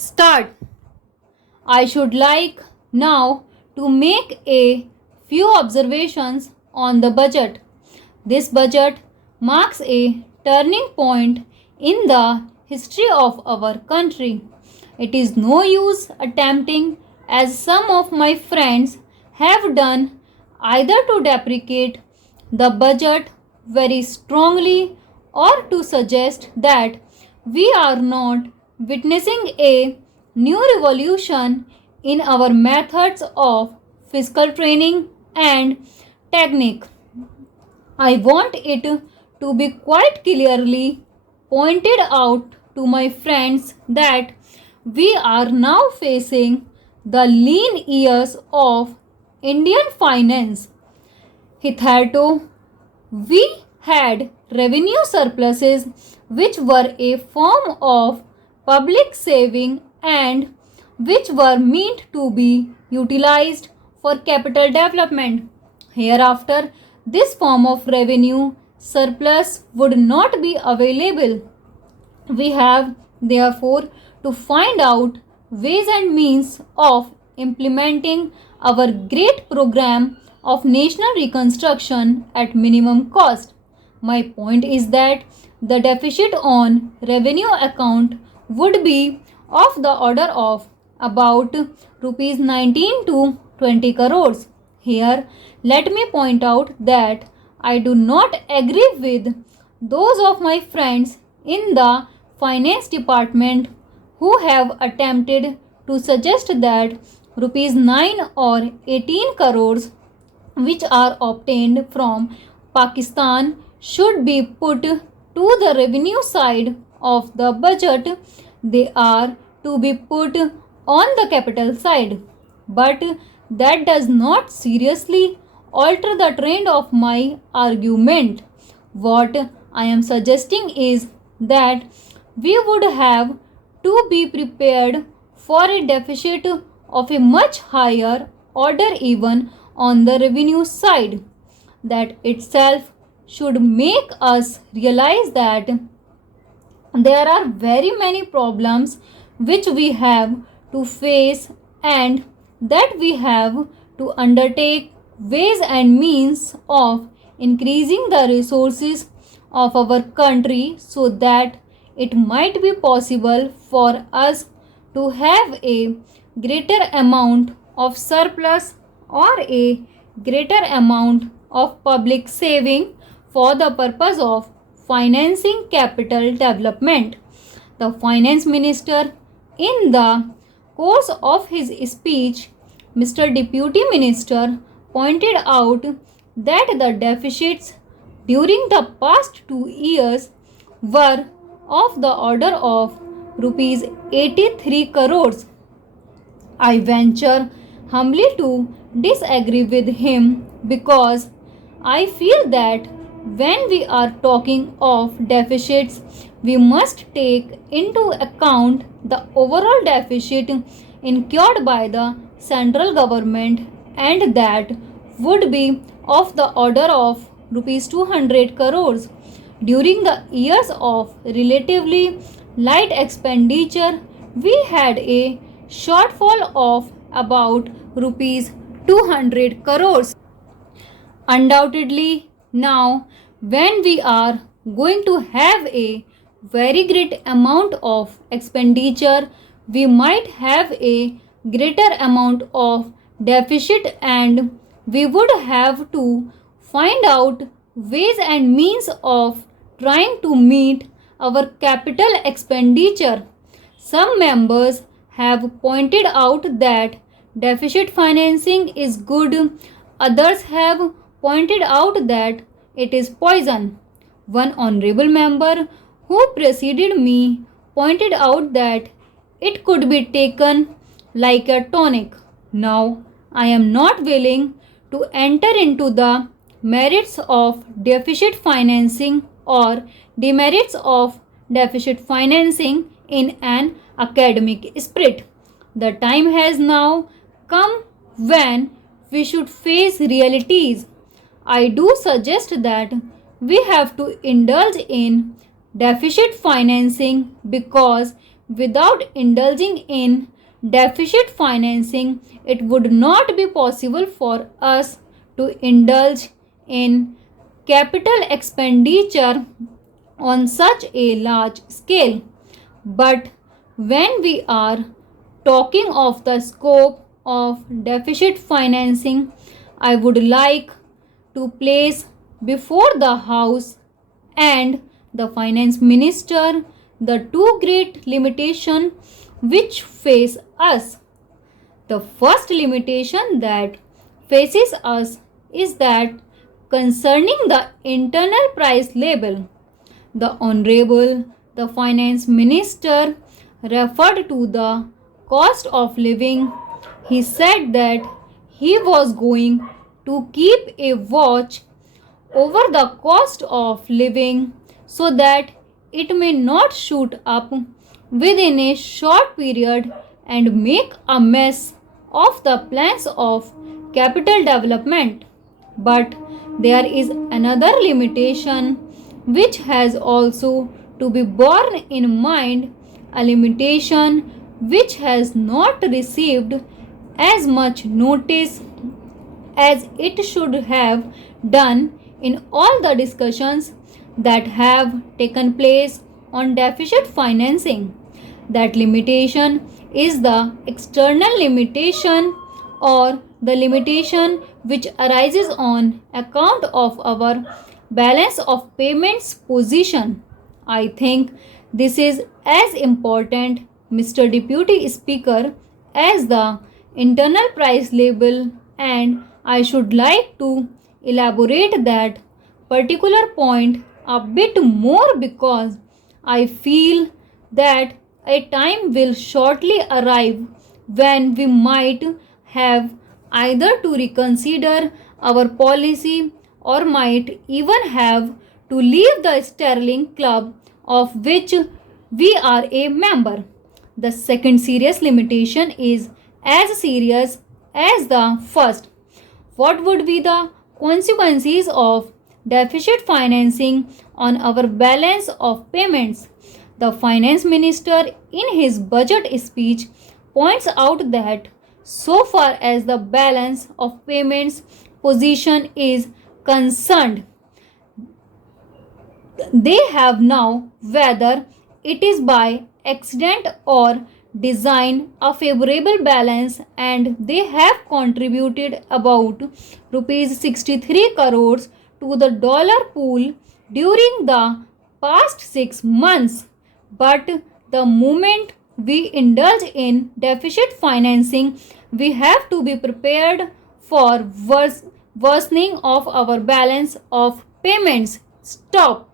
Start. I should like now to make a few observations on the budget. This budget marks a turning point in the history of our country. It is no use attempting, as some of my friends have done, either to deprecate the budget very strongly or to suggest that we are not witnessing a new revolution in our methods of fiscal training and technique. I want it to be quite clearly pointed out to my friends that we are now facing the lean years of Indian finance. Hitherto, we had revenue surpluses which were a form of public saving and which were meant to be utilized for capital development. Hereafter, this form of revenue surplus would not be available. We have, therefore, to find out ways and means of implementing our great program of national reconstruction at minimum cost. My point is that the deficit on revenue account would be of the order of about rupees 19 to 20 crores. Here, let me point out that I do not agree with those of my friends in the finance department who have attempted to suggest that rupees 9 or 18 crores which are obtained from Pakistan should be put to the revenue side of the budget. They are to be put on the capital side. But that does not seriously alter the trend of my argument. What I am suggesting is that we would have to be prepared for a deficit of a much higher order even on the revenue side. That itself should make us realize that there are very many problems which we have to face and that we have to undertake ways and means of increasing the resources of our country so that it might be possible for us to have a greater amount of surplus or a greater amount of public saving for the purpose of financing capital development. The finance minister, in the course of his speech, Mr. Deputy Minister pointed out that the deficits during the past 2 years were of the order of rupees 83 crores. I venture humbly to disagree with him because I feel that when we are talking of deficits, we must take into account the overall deficit incurred by the central government, and that would be of the order of rupees 200 crores. During the years of relatively light expenditure, we had a shortfall of about rupees 200 crores. Undoubtedly, now when we are going to have a very great amount of expenditure, we might have a greater amount of deficit and we would have to find out ways and means of trying to meet our capital expenditure. Some members have pointed out that deficit financing is good. Others have pointed out that it is poison. One honorable member who preceded me pointed out that it could be taken like a tonic. Now, I am not willing to enter into the merits of deficit financing or demerits of deficit financing in an academic spirit. The time has now come when we should face realities. I do suggest that we have to indulge in deficit financing because without indulging in deficit financing, it would not be possible for us to indulge in capital expenditure on such a large scale. But when we are talking of the scope of deficit financing, I would like to place before the House and the Finance Minister the two great limitations which face us. The first limitation that faces us is that concerning the internal price label. The Honorable the Finance Minister referred to the cost of living. He said that he was going to keep a watch over the cost of living so that it may not shoot up within a short period and make a mess of the plans of capital development. But there is another limitation which has also to be borne in mind, a limitation which has not received as much notice as it should have done in all the discussions that have taken place on deficit financing. That limitation is the external limitation or the limitation which arises on account of our balance of payments position. I think this is as important, Mr. Deputy Speaker, as the internal price label, and I should like to elaborate that particular point a bit more because I feel that a time will shortly arrive when we might have either to reconsider our policy or might even have to leave the Sterling Club of which we are a member. The second serious limitation is as serious as the first. What would be the consequences of deficit financing on our balance of payments? The finance minister in his budget speech points out that so far as the balance of payments position is concerned, they have now, whether it is by accident or design, a favorable balance, and they have contributed about rupees 63 crores to the dollar pool during the past 6 months. But the moment we indulge in deficit financing, we have to be prepared for worsening of our balance of payments. Stop.